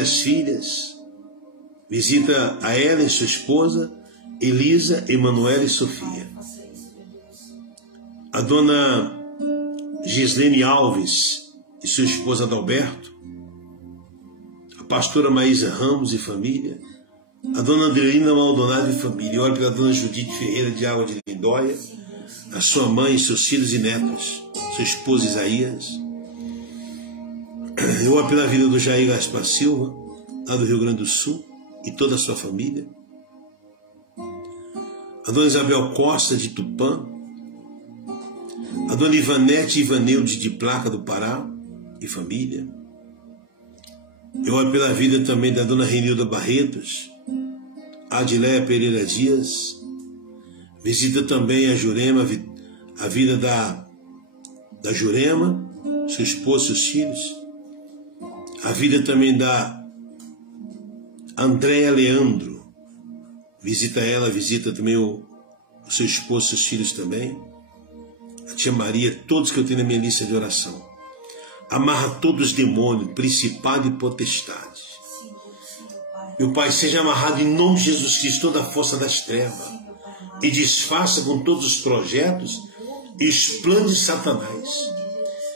as filhas. Visita a Ellen, sua esposa, Elisa, Emanuela e Sofia. A dona Gislene Alves e sua esposa Adalberto. A pastora Maísa Ramos e família. A dona Andrelina Maldonado e família. Eu oro pela dona Judite Ferreira de Água de Lindóia, a sua mãe, seus filhos e netos, sua esposa Isaías. Eu oro pela vida do Jair Gaspar Silva, lá do Rio Grande do Sul, e toda a sua família. A dona Isabel Costa de Tupã. A dona Ivanete Ivaneude de Placa do Pará e família. Eu oro pela vida também da dona Renilda Barretos, Adileia Pereira Dias. Visita também a Jurema, a vida da Jurema, seu esposo, seus filhos. A vida também da Andréia Leandro. Visita ela, visita também o seu esposo, seus filhos também. A tia Maria, todos que eu tenho na minha lista de oração. Amarra todos os demônios, principado e potestades. Meu Pai, seja amarrado em nome de Jesus Cristo toda a força das trevas e desfaça com todos os projetos e os planos de Satanás.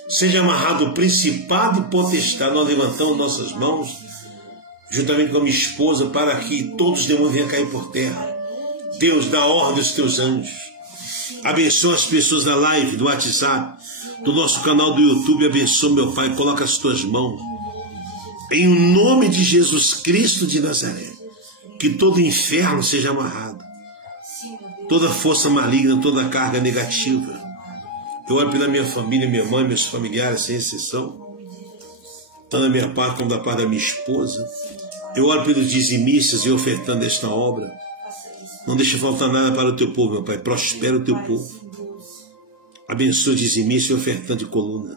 Seja amarrado o principado e potestade. Nós levantamos nossas mãos juntamente com a minha esposa para que todos os demônios venham cair por terra. Deus, dá ordem aos teus anjos. Abençoa as pessoas da live, do WhatsApp, do nosso canal do YouTube. Abençoa, meu Pai, coloca as tuas mãos. Em nome de Jesus Cristo de Nazaré, que todo inferno seja amarrado, toda força maligna, toda carga negativa. Eu oro pela minha família, minha mãe, meus familiares, sem exceção, tanto da minha parte como da parte da minha esposa. Eu oro pelos dizimistas e ofertando esta obra. Não deixa faltar nada para o teu povo, meu Pai. Prospera o teu povo. Abençoa o dizimista e ofertante de coluna.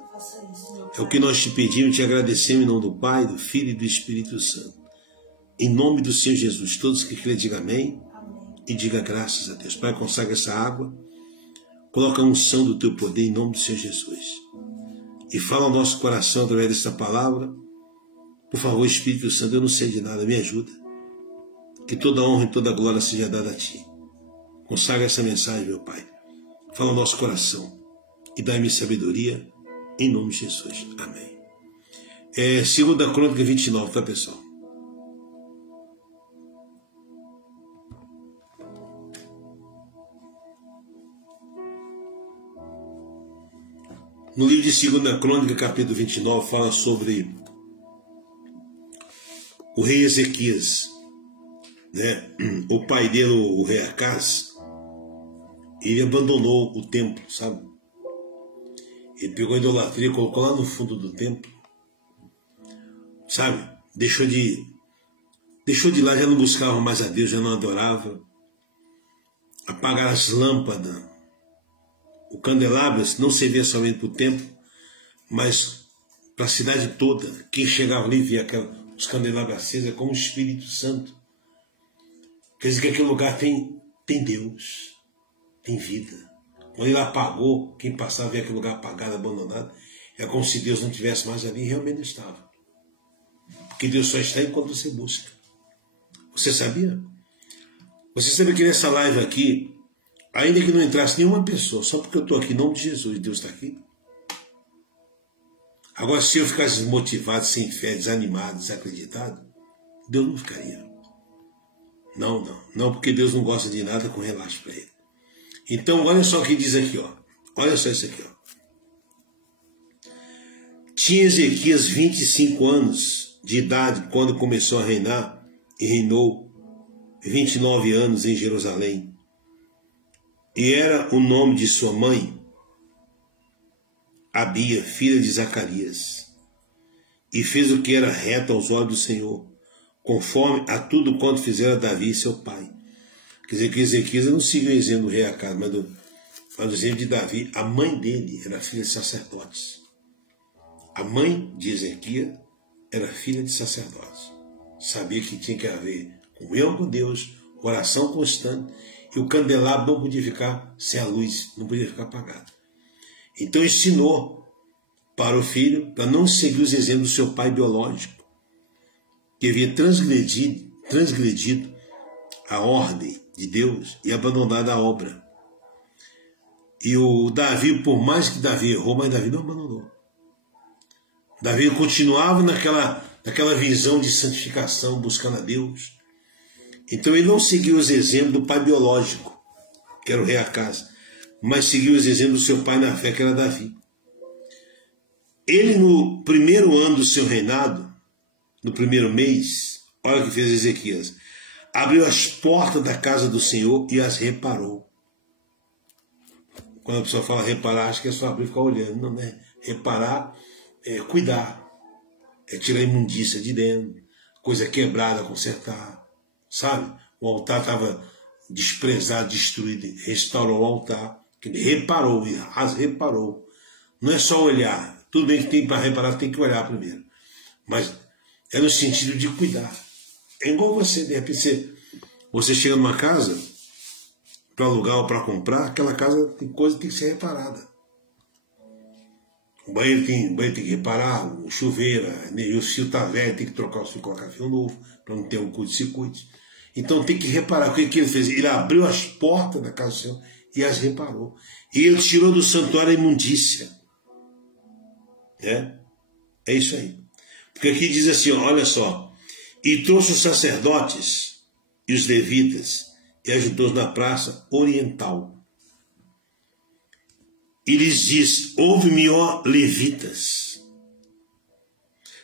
É o que nós te pedimos e te agradecemos em nome do Pai, do Filho e do Espírito Santo. Em nome do Senhor Jesus, todos que crêem, digam amém e diga graças a Deus. Pai, consagra essa água, coloca a unção do teu poder em nome do Senhor Jesus. E fala ao nosso coração através dessa palavra. Por favor, Espírito Santo, eu não sei de nada, me ajuda. Que toda honra e toda glória seja dada a Ti. Consagra essa mensagem, meu Pai. Fala ao nosso coração e dá-me sabedoria em nome de Jesus. Amém. 2 Crônica 29, tá, pessoal? No livro de 2 Crônica, capítulo 29, fala sobre o rei Ezequias, né? O pai dele, o rei Acaz, ele abandonou o templo, sabe? Ele pegou a idolatria, colocou lá no fundo do templo, sabe? Deixou de lá, já não buscava mais a Deus, já não adorava. Apagaram as lâmpadas, o candelabro não servia somente para o templo, mas para a cidade toda. Quem chegava ali via os candelabros acesos, como o Espírito Santo. Quer dizer que aquele lugar tem Deus, tem vida. Quando ele apagou, quem passava via aquele lugar apagado, abandonado, é como se Deus não estivesse mais ali, e realmente estava. Porque Deus só está enquanto você busca. Você sabia? Você sabia que nessa live aqui, ainda que não entrasse nenhuma pessoa, só porque eu estou aqui em nome de Jesus, Deus está aqui? Agora, se eu ficasse desmotivado, sem fé, desanimado, desacreditado, Deus não ficaria. Não, porque Deus não gosta de nada com relaxo para Ele. Então, olha só o que diz aqui, ó. Olha só isso aqui, ó. Tinha Ezequias 25 anos de idade quando começou a reinar e reinou 29 anos em Jerusalém. E era o nome de sua mãe, Abia, filha de Zacarias. E fez o que era reto aos olhos do Senhor, conforme a tudo quanto fizera Davi, seu pai. Quer dizer que Ezequias não seguiu o exemplo do rei Acaz, mas do exemplo de Davi. A mãe dele era filha de sacerdotes. A mãe de Ezequias era filha de sacerdotes. Sabia que tinha que haver comunhão com Deus, oração constante, e o candelabro não podia ficar sem a luz, não podia ficar apagado. Então ensinou para o filho, para não seguir os exemplos do seu pai biológico. que havia transgredido a ordem de Deus e abandonado a obra. E o Davi, por mais que Davi errou, mas Davi não abandonou. Davi continuava naquela visão de santificação, buscando a Deus. Então ele não seguiu os exemplos do pai biológico, que era o rei Acaz, mas seguiu os exemplos do seu pai na fé, que era Davi. Ele, no primeiro ano do seu reinado, no primeiro mês, olha o que fez Ezequias: abriu as portas da casa do Senhor e as reparou. Quando a pessoa fala reparar, acho que é só abrir e ficar olhando. Não, né? Reparar é cuidar, é tirar a imundícia de dentro, coisa quebrada, consertar, sabe? O altar estava desprezado, destruído, restaurou o altar, ele reparou, as reparou. Não é só olhar, tudo bem que tem para reparar, tem que olhar primeiro, mas é no sentido de cuidar. É igual você, de repente você chega numa casa para alugar ou para comprar, aquela casa tem coisa que tem que ser reparada. O banheiro tem que reparar, o chuveiro, o fio está velho, tem que trocar o fio e colocar fio novo, para não ter um curto-circuito. Então tem que reparar. O que ele fez? Ele abriu as portas da casa do Senhor e as reparou. E ele tirou do santuário a imundícia. É isso aí. Porque aqui diz assim, olha só: e trouxe os sacerdotes e os levitas e ajuntou-os na praça oriental. E lhes diz: ouve-me, ó levitas,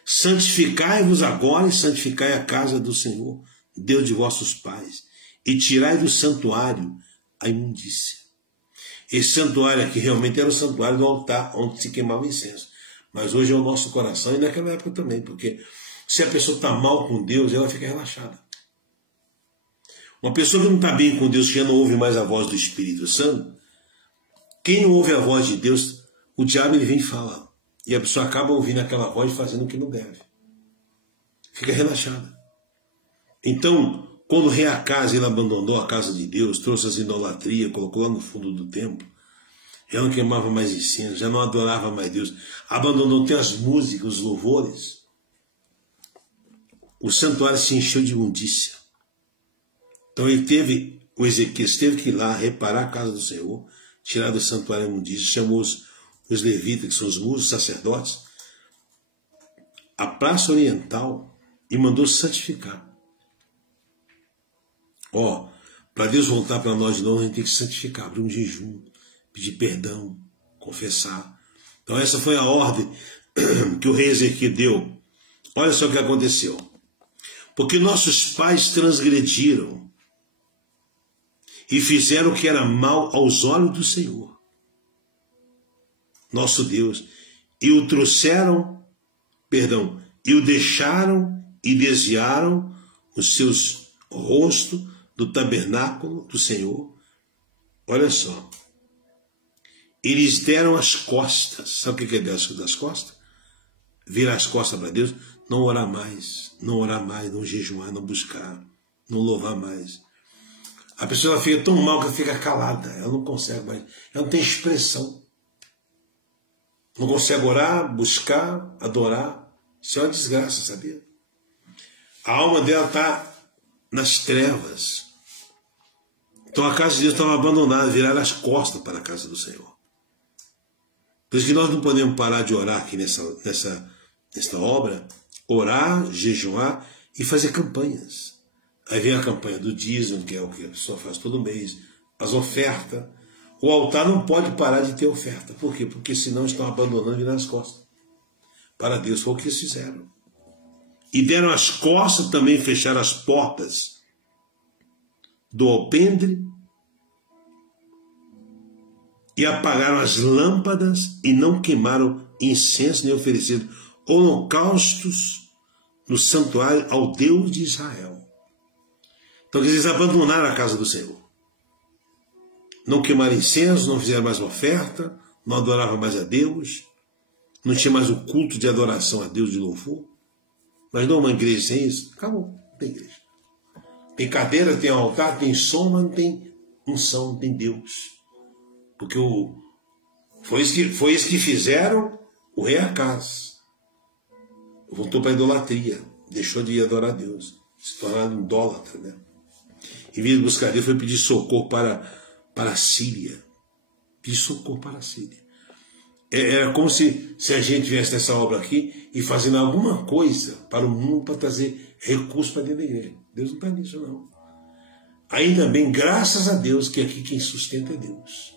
santificai-vos agora e santificai a casa do Senhor, Deus de vossos pais, e tirai do santuário a imundícia. Esse santuário aqui realmente era o santuário do altar, onde se queimava incenso. Mas hoje é o nosso coração, e naquela época também, porque se a pessoa está mal com Deus, ela fica relaxada. Uma pessoa que não está bem com Deus, que já não ouve mais a voz do Espírito Santo, quem não ouve a voz de Deus, o diabo ele vem e fala. E a pessoa acaba ouvindo aquela voz e fazendo o que não deve. Fica relaxada. Então, quando o rei Acaz ele abandonou a casa de Deus, trouxe as idolatrias, colocou lá no fundo do templo, já não queimava mais incenso, já não adorava mais Deus, abandonou até as músicas, os louvores, o santuário se encheu de imundícia. Então o Ezequias teve que ir lá reparar a casa do Senhor, tirar do santuário a imundícia, chamou os levitas, que são os músicos, sacerdotes, a praça oriental, e mandou santificar. Para Deus voltar para nós de novo, a gente tem que santificar, abrir um jejum, pedir perdão, confessar. Então essa foi a ordem que o rei Ezequias deu. Olha só o que aconteceu. Porque nossos pais transgrediram e fizeram o que era mal aos olhos do Senhor, nosso Deus, e o deixaram e desviaram os seus rostos do tabernáculo do Senhor. Olha só. Eles deram as costas. Sabe o que é das costas? Virar as costas para Deus, não orar mais, não jejuar, não buscar, não louvar mais. A pessoa fica tão mal que ela fica calada, ela não consegue mais, ela não tem expressão. Não consegue orar, buscar, adorar. Isso é uma desgraça, sabia? A alma dela está nas trevas. Então a casa de Deus estava abandonada, viraram as costas para a casa do Senhor. Por isso que nós não podemos parar de orar aqui nessa obra, orar, jejuar e fazer campanhas. Aí vem a campanha do dízimo, que é o que a pessoa faz todo mês, as ofertas. O altar não pode parar de ter oferta. Por quê? Porque senão estão abandonando e virando as costas. Para Deus foi o que eles fizeram. E deram as costas também, fecharam as portas do alpendre e apagaram as lâmpadas e não queimaram incenso nem ofereceram holocaustos no santuário ao Deus de Israel. Então eles abandonaram a casa do Senhor. Não queimaram incenso, não fizeram mais oferta, não adoravam mais a Deus, não tinha mais o culto de adoração a Deus de louvor. Mas não uma igreja sem isso, acabou, não tem igreja. Tem cadeira, tem altar, tem som, mas não tem unção, não tem Deus. Porque foi isso que fizeram o rei Acaz. Voltou para a idolatria, Deixou de ir adorar a Deus. Se tornaram idólatra, né? Em vez de buscar Deus, foi pedir socorro para a Síria. Pedir socorro para a Síria. Era como se a gente viesse nessa obra aqui e fazendo alguma coisa para o mundo para trazer recursos para dentro da igreja. Deus não está nisso, não. Ainda bem, graças a Deus, que aqui quem sustenta é Deus.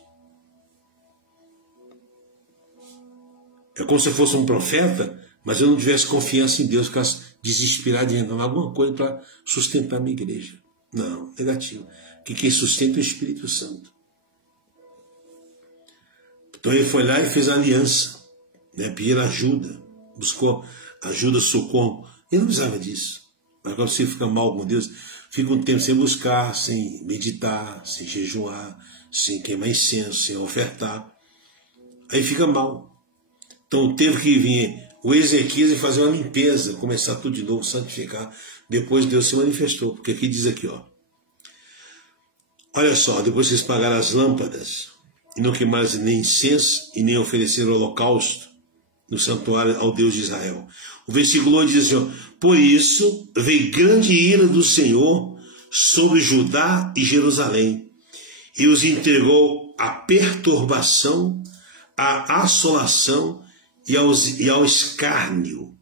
É como se eu fosse um profeta, mas eu não tivesse confiança em Deus, ficasse desesperado de entrar em alguma coisa para sustentar a minha igreja. Não, negativo. Que quem sustenta é o Espírito Santo. Então ele foi lá e fez a aliança, né? Pediu ajuda, buscou ajuda, socorro. Ele não precisava disso. Mas quando você fica mal com Deus, fica um tempo sem buscar, sem meditar, sem jejuar, sem queimar incenso, sem ofertar. Aí fica mal. Então teve que vir o Ezequias e fazer uma limpeza, começar tudo de novo, santificar. Depois Deus se manifestou, porque aqui diz aqui, ó. Olha só, depois vocês pagaram as lâmpadas, e não queimaram nem incenso, e nem ofereceram holocausto no santuário ao Deus de Israel. O versículo 8 diz assim, ó, por isso veio grande ira do Senhor sobre Judá e Jerusalém, e os entregou à perturbação, à assolação e ao escárnio,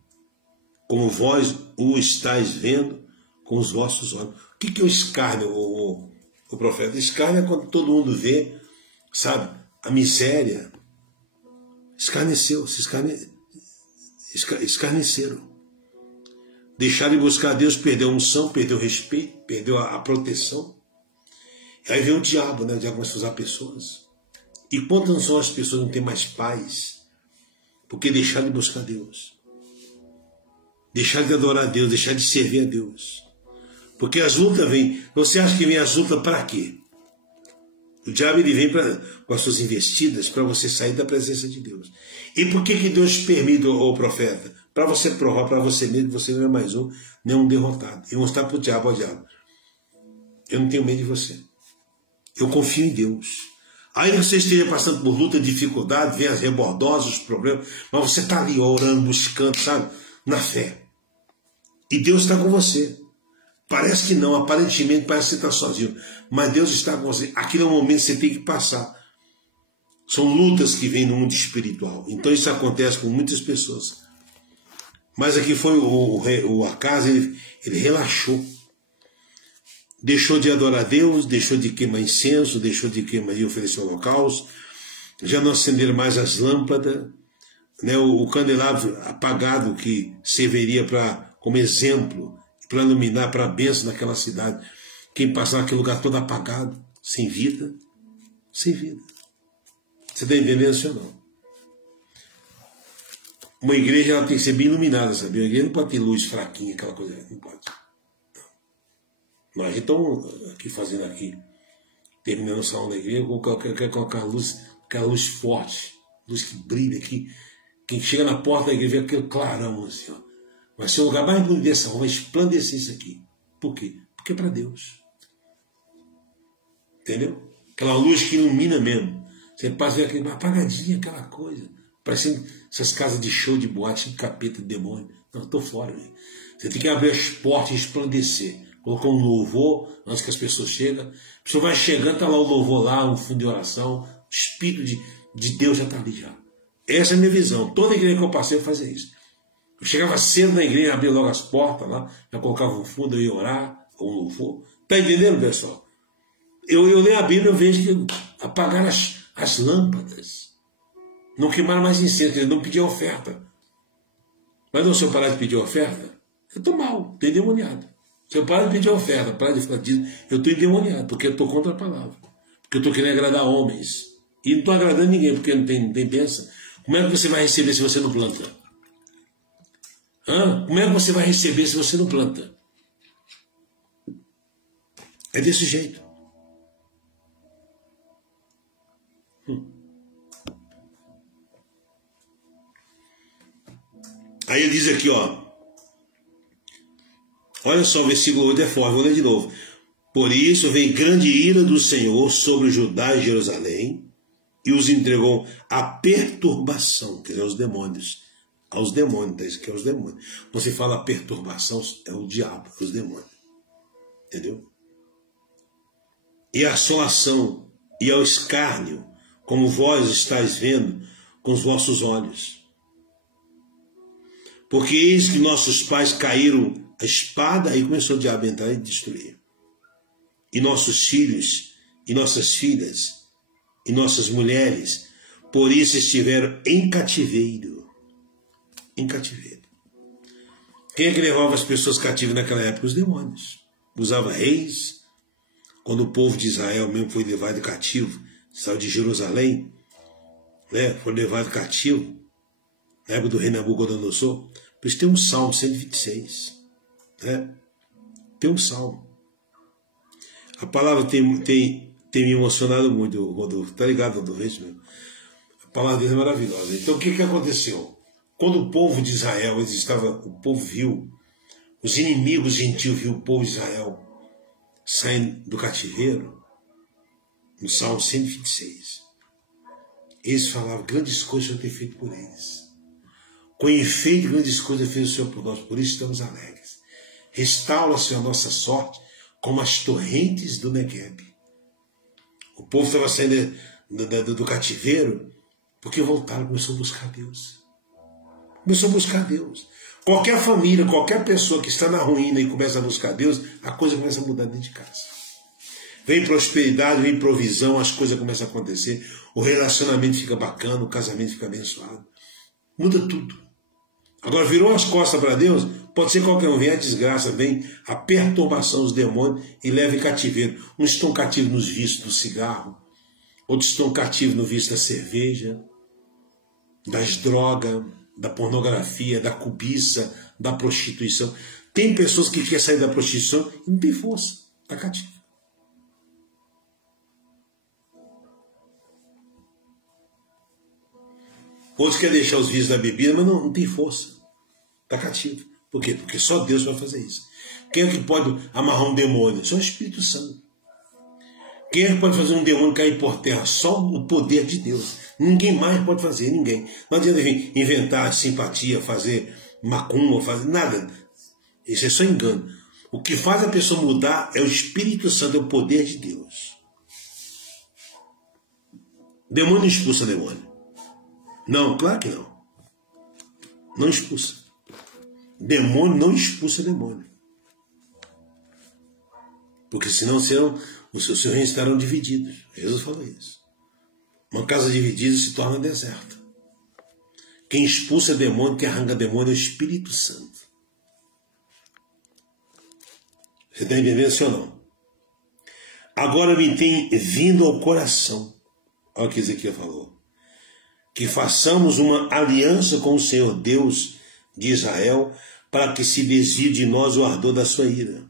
como vós o estáis vendo com os vossos olhos. O que é o escárnio, o profeta? Escárnio é quando todo mundo vê, sabe, a miséria. Escarneceu, escarneceram. Deixaram de buscar a Deus, perdeu a unção, perdeu o respeito, perdeu a proteção. E aí vem o diabo, né? O diabo começa a usar pessoas. E quantas são as pessoas que não têm mais paz? Porque deixaram de buscar Deus. Deixaram de adorar a Deus, deixaram de servir a Deus. Porque as lutas vêm. Você acha que vem as lutas para quê? O diabo ele vem com as suas investidas para você sair da presença de Deus. E por que Deus permite, ô profeta? Para você provar para você mesmo que você não é mais um, nem um derrotado. E mostrar para o diabo, ó diabo, eu não tenho medo de você. Eu confio em Deus. Ainda que você esteja passando por luta, dificuldade, vem as rebordosas, os problemas, mas você está ali orando, buscando, sabe? Na fé. E Deus está com você. Parece que não, aparentemente parece que você está sozinho. Mas Deus está com você. Aquele é o momento que você tem que passar. São lutas que vêm no mundo espiritual. Então isso acontece com muitas pessoas. Mas aqui foi o Acas, ele relaxou. Deixou de adorar a Deus, deixou de queimar incenso, deixou de queimar e oferecer holocausto. Já não acenderam mais as lâmpadas. Né, o candelabro apagado que serviria como exemplo, para iluminar, para a bênção daquela cidade. Quem passa naquele lugar todo apagado, sem vida, sem vida. Você está entendendo isso ou não? Uma igreja ela tem que ser bem iluminada, sabe? Uma igreja não pode ter luz fraquinha, aquela coisa, não pode. Nós estamos aqui fazendo aqui, terminando o salão da igreja, quer colocar aquela luz forte, luz que brilha aqui. Quem chega na porta da igreja vê aquele clarão assim, ó. Vai ser o lugar mais bonito dessa rua, vai esplandecer isso aqui. Por quê? Porque é para Deus. Entendeu? Aquela luz que ilumina mesmo. Você passa a ver aquela apagadinha, aquela coisa. Parecendo essas casas de show, de boate, de capeta, de demônio. Não, estou fora. Véio. Você tem que abrir as portas e esplandecer. Colocar um louvor antes que as pessoas chegam. A pessoa vai chegando, está lá o louvor lá, um fundo de oração. O Espírito de Deus já está ali já. Essa é a minha visão. Toda igreja que eu passei eu fazia isso. Eu chegava cedo na igreja, abria logo as portas lá, já colocava um fundo, eu ia orar, ou um louvor. Está entendendo, pessoal? Eu leio a Bíblia, eu vejo que apagaram as lâmpadas. Não queimaram mais incenso, não pediam oferta. Mas não, se eu parar de pedir oferta, eu estou mal, estou endemoniado. Se eu parar de pedir oferta, parar de falar disso, eu estou endemoniado, porque eu estou contra a palavra. Porque eu estou querendo agradar homens. E não estou agradando ninguém, porque não tem bênção. Como é que você vai receber se você não planta? Como é que você vai receber se você não planta? É desse jeito. Aí ele diz aqui, ó. Olha só, o versículo 8 é forte, vou ler de novo. Por isso veio grande ira do Senhor sobre Judá e Jerusalém, e os entregou à perturbação, quer dizer, os demônios, aos demônios, tá? Isso aqui é os demônios. Você fala perturbação, é o diabo, é os demônios. Entendeu? E a assolação e ao escárnio, como vós estáis vendo com os vossos olhos. Porque eis que nossos pais caíram a espada, aí começou o diabo a entrar e destruir. E nossos filhos, e nossas filhas, e nossas mulheres, por isso estiveram em cativeiro. Em cativeiro. Quem é que levava as pessoas cativas naquela época? Os demônios. Usava reis. Quando o povo de Israel mesmo foi levado cativo, saiu de Jerusalém, né, foi levado cativo, na época do rei Nabucodonosor. Por isso tem um Salmo 126. Né? Tem um Salmo. A palavra tem me emocionado muito, Rodolfo. Tá ligado, Rodolfo? É isso mesmo. A palavra dele é maravilhosa. Então o que aconteceu? Quando o povo de Israel, o povo viu, os inimigos gentios viu o povo de Israel saindo do cativeiro, no Salmo 126, eles falavam: grandes coisas eu tenho feito por eles. Com efeito, grandes coisas fez o Senhor por nós, por isso estamos alegres. Restaura, Senhor, a nossa sorte como as torrentes do Negueb. O povo estava saindo do cativeiro porque voltaram, começou a buscar Deus. Começou a buscar Deus. Qualquer família, qualquer pessoa que está na ruína e começa a buscar Deus, a coisa começa a mudar dentro de casa. Vem prosperidade, vem provisão, as coisas começam a acontecer, o relacionamento fica bacana, o casamento fica abençoado. Muda tudo. Agora virou as costas para Deus, pode ser qualquer um, vem a desgraça, vem a perturbação, os demônios, e leva em cativeiro. Uns estão cativos nos vícios do cigarro, outros estão cativos no vício da cerveja, das drogas, da pornografia, da cobiça, da prostituição. Tem pessoas que querem sair da prostituição e não tem força, está cativo. Outros querem deixar os vícios da bebida, mas não tem força, está cativo. Por quê? Porque só Deus vai fazer isso. Quem é que pode amarrar um demônio? Só o Espírito Santo. Quem é que pode fazer um demônio cair por terra? Só o poder de Deus. Ninguém mais pode fazer, ninguém. Não adianta inventar simpatia, fazer macumba, fazer nada. Isso é só engano. O que faz a pessoa mudar é o Espírito Santo, é o poder de Deus. Demônio expulsa demônio. Não, claro que não. Não expulsa. Demônio não expulsa demônio. Porque senão os seus reinos estarão divididos. Jesus falou isso. Uma casa dividida se torna deserta. Quem expulsa demônio, quem arranca demônio é o Espírito Santo. Você está entendendo isso ou não? Agora me tem vindo ao coração, olha o que Ezequiel falou, que façamos uma aliança com o Senhor Deus de Israel, para que se desvie de nós o ardor da sua ira.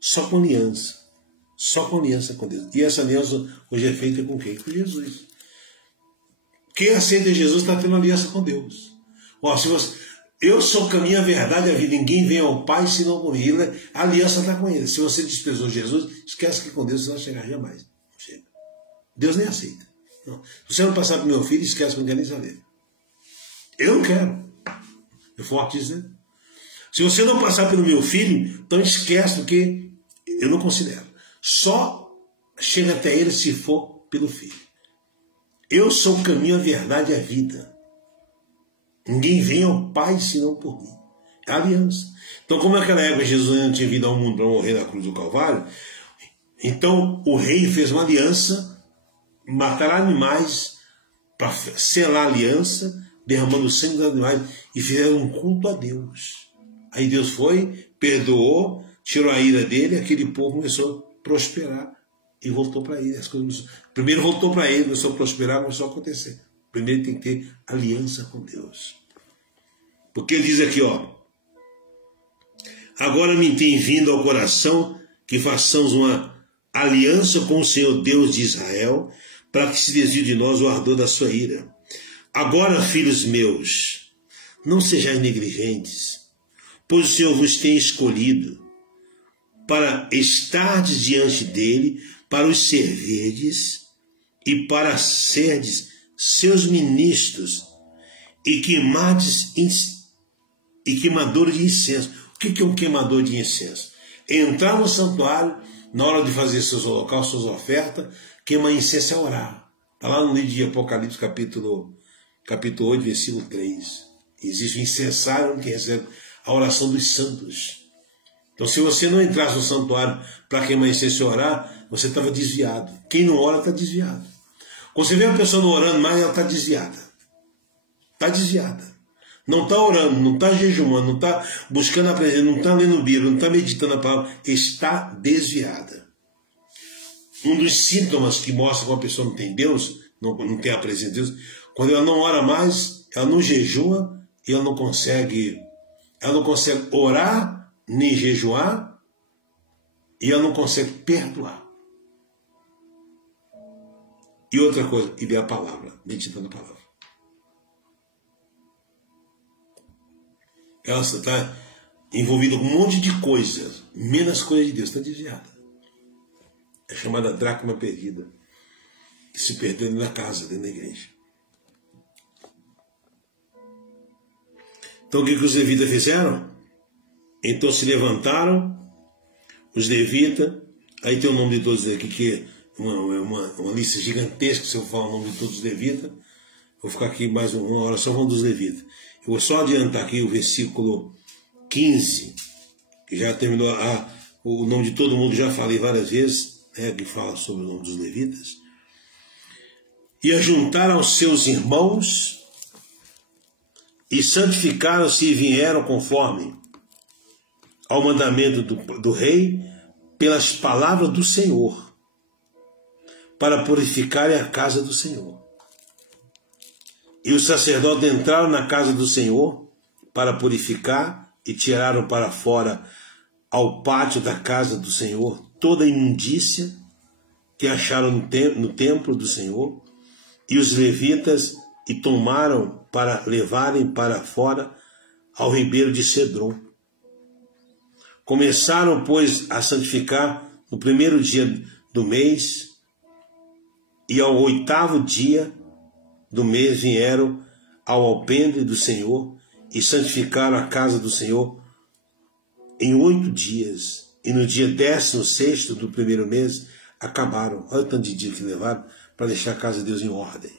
Só com aliança. Só com aliança com Deus. E essa aliança hoje é feita com quem? Com Jesus. Quem aceita Jesus está tendo aliança com Deus. Ó, eu sou o caminho, a verdade e a vida. Ninguém vem ao Pai senão por mim. A aliança está com ele. Se você desprezou Jesus, esquece que com Deus você não vai chegar jamais. Não chega. Deus nem aceita. Não. Se você não passar para o meu filho, esquece que não quer nem saber. Eu não quero. É forte isso, né? Se você não passar pelo meu filho, então esquece, porque eu não considero. Só chega até ele se for pelo filho. Eu sou o caminho, a verdade e a vida. Ninguém vem ao Pai senão por mim. É a aliança. Então, como naquela época Jesus não tinha vindo ao mundo para morrer na cruz do Calvário, então o rei fez uma aliança, matar animais para selar a aliança, derramando o sangue dos animais, e fizeram um culto a Deus. Aí Deus foi, perdoou, tirou a ira dele, e aquele povo começou a prosperar e voltou para ele. As coisas, primeiro voltou para ele, começou a prosperar, começou a acontecer. Primeiro tem que ter aliança com Deus. Porque ele diz aqui, ó, agora me tem vindo ao coração que façamos uma aliança com o Senhor Deus de Israel, para que se desvie de nós o ardor da sua ira. Agora, filhos meus, não sejais negligentes, pois o Senhor vos tem escolhido para estardes diante dele, para os servirdes e para serdes seus ministros, e queimadores de incenso. O que é um queimador de incenso? Entrar no santuário, na hora de fazer seus holocaustos, suas ofertas, queimar incenso é orar. Está lá no livro de Apocalipse, capítulo 8, versículo 3. Existe um incensário que recebe a oração dos santos. Então, se você não entrasse no santuário para queimar incenso e orar, você estava desviado. Quem não ora está desviado. Quando você vê uma pessoa não orando mais, ela está desviada. Está desviada. Não está orando, não está jejuando, não está buscando a presença, não está lendo o Bíblia, não está meditando a palavra. Está desviada. Um dos sintomas que mostra que uma pessoa não tem Deus, não tem a presença de Deus, quando ela não ora mais, ela não jejua e ela não consegue orar nem jejuar e ela não consegue perdoar. E outra coisa, e ler a palavra, meditando a palavra. Ela está envolvida com um monte de coisas, menos coisas de Deus, está desviada. É chamada dracma perdida, que se perdeu na casa, dentro da igreja. Então o que os levitas fizeram? Então se levantaram os levitas, aí tem o nome de todos aqui, que é uma lista gigantesca, se eu falar o nome de todos os levitas, vou ficar aqui mais uma hora só falando dos levitas. Eu vou só adiantar aqui o versículo 15, que já terminou o nome de todo mundo, já falei várias vezes, que fala sobre o nome dos levitas. E ajuntaram aos seus irmãos e santificaram-se e vieram conforme ao mandamento do rei pelas palavras do Senhor, para purificarem a casa do Senhor. E os sacerdotes entraram na casa do Senhor para purificar e tiraram para fora ao pátio da casa do Senhor toda a imundícia que acharam no templo do Senhor, e os levitas e tomaram para levarem para fora ao ribeiro de Cedron. Começaram, pois, a santificar no primeiro dia do mês, e ao 8º dia do mês vieram ao alpendre do Senhor e santificaram a casa do Senhor em 8 dias. E no dia 16º do primeiro mês acabaram. Olha o tanto de dia que levaram para deixar a casa de Deus em ordem.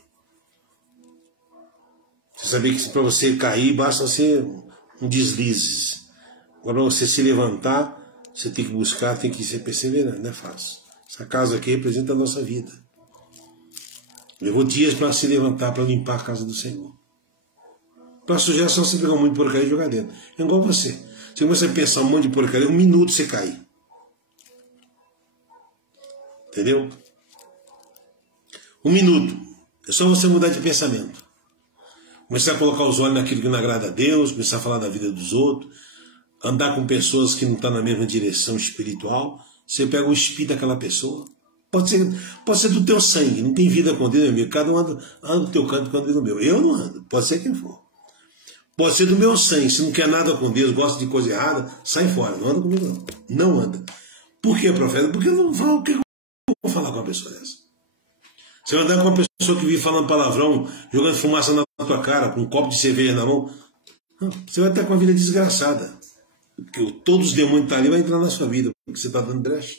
Você sabia que para você cair basta ser um deslize. Agora, para você se levantar, você tem que buscar, tem que ser perseverante, não é fácil. Essa casa aqui representa a nossa vida. Levou dias para se levantar, para limpar a casa do Senhor. Para sujar, só você pegar um monte de porcaria e jogar dentro. É igual você. Se você pensar um monte de porcaria, 1 minuto você cai. Entendeu? 1 minuto. É só você mudar de pensamento. Começar a colocar os olhos naquilo que não agrada a Deus, começar a falar da vida dos outros, andar com pessoas que não estão na mesma direção espiritual. Você pega o espírito daquela pessoa. Pode ser do teu sangue, não tem vida com Deus, meu amigo. Cada um anda do teu canto, cada um do meu. Eu não ando, pode ser quem for. Pode ser do meu sangue, se não quer nada com Deus, gosta de coisa errada, sai fora, não anda comigo não. Não anda. Por que, profeta? Porque eu não falo, o que eu vou falar com uma pessoa dessa? Você vai andar com uma pessoa que vive falando palavrão, jogando fumaça na tua cara, com um copo de cerveja na mão, você vai estar com uma vida desgraçada. Porque todos os demônios que estão ali vão entrar na sua vida, porque você está dando brecha.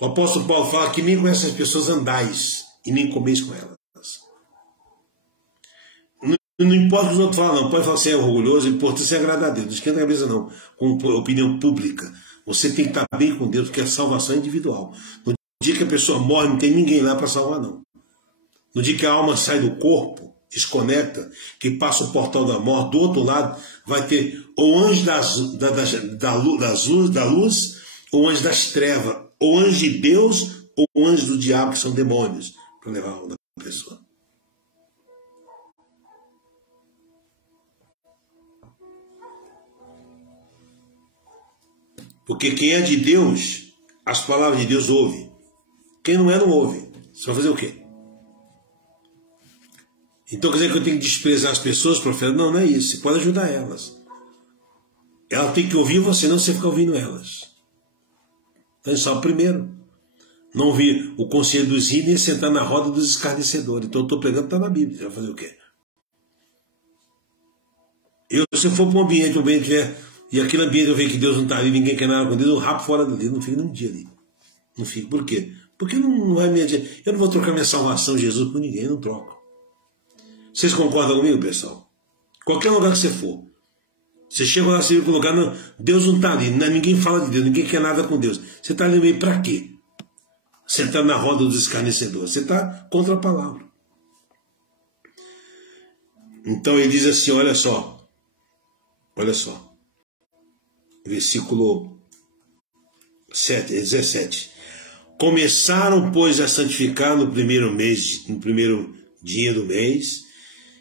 O apóstolo Paulo fala que nem com essas pessoas andais e nem comeis com elas. Não importa o que os outros falam, não. Pode falar que você é orgulhoso, importante você agradar a Deus. Não esquenta a cabeça, não. Com opinião pública. Você tem que estar bem com Deus, porque a salvação é individual. No dia que a pessoa morre, não tem ninguém lá para salvar, não. No dia que a alma sai do corpo, desconecta, que passa o portal da morte, do outro lado vai ter o anjo da luz, ou anjo das trevas, ou anjo de Deus, ou anjo do diabo, que são demônios, para levar a alma da pessoa. Porque quem é de Deus, as palavras de Deus ouve. Quem não é, não ouve. Você vai fazer o quê? Então quer dizer que eu tenho que desprezar as pessoas, profeta? Não, não é isso. Você pode ajudar elas. Ela tem que ouvir você, não você ficar ouvindo elas. Então só primeiro. Não ouvir o conselho dos ímpios nem sentar na roda dos escarnecedores. Então eu estou pregando, está na Bíblia. Você vai fazer o quê? Se eu for para um ambiente tiver, e aquele ambiente eu ver que Deus não está ali, ninguém quer nada com Deus, eu rapo fora dali, não fico nem um dia ali. Não fico. Por quê? Porque não vai me adiantar. Eu não vou trocar minha salvação, Jesus, por ninguém, eu não troco. Vocês concordam comigo, pessoal? Qualquer lugar que você for, você chega lá, você vê que o lugar, não, Deus não está ali, ninguém fala de Deus, ninguém quer nada com Deus. Você está ali meio para quê? Sentado na roda dos escarnecedores. Você está contra a palavra. Então ele diz assim, olha só, versículo 17. Começaram, pois, a santificar no primeiro dia do mês,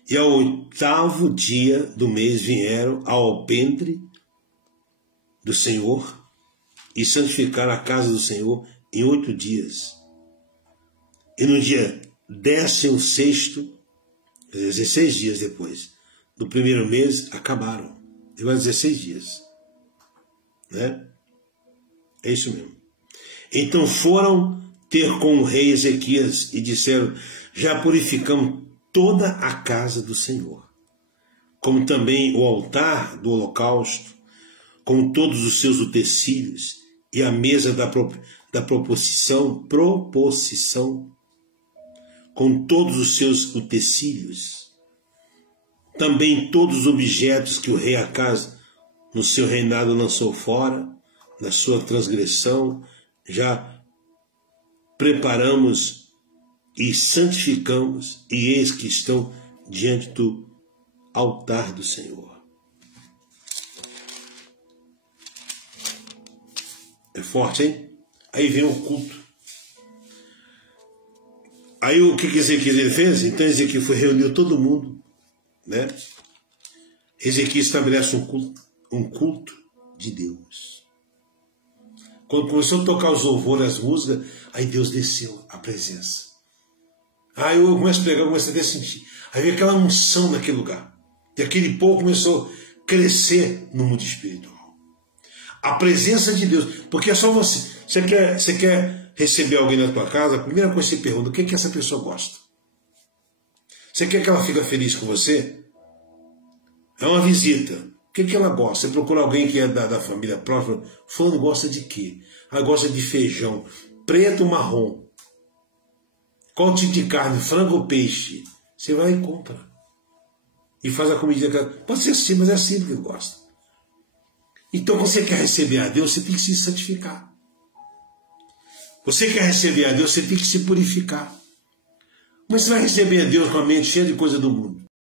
e ao 8º dia do mês vieram ao alpendre do Senhor e santificaram a casa do Senhor em 8 dias. E no dia 16º, 16 dias depois do primeiro mês, acabaram. Deu 16 dias. Né? É isso mesmo. Então foram ter com o rei Ezequias e disseram: já purificamos toda a casa do Senhor, como também o altar do holocausto, com todos os seus utensílios, e a mesa da proposição, com todos os seus utensílios. Também todos os objetos que o rei Acaz no seu reinado lançou fora, na sua transgressão, já preparamos e santificamos, e eis que estão diante do altar do Senhor. É forte, hein? Aí vem o culto. Aí o que Ezequias fez? Então Ezequias reuniu todo mundo, né? Ezequias estabelece um culto de Deus. Quando começou a tocar os louvores, as músicas, aí Deus desceu a presença. Aí eu começo a pegar, começo a sentir. Aí veio aquela unção naquele lugar. E aquele povo começou a crescer no mundo espiritual. A presença de Deus. Porque é só você. Você quer receber alguém na tua casa, a primeira coisa que você pergunta: o que essa pessoa gosta? Você quer que ela fique feliz com você? É uma visita. O que ela gosta? Você procura alguém que é da família próxima. Fulano gosta de quê? Ela gosta de feijão, preto ou marrom. Qual tipo de carne? Frango ou peixe? Você vai e compra. E faz a comidinha. Pode ser assim, mas é assim que ele gosta. Então, você quer receber a Deus, você tem que se santificar. Você quer receber a Deus, você tem que se purificar. Mas você vai receber a Deus com a mente cheia de coisa do mundo.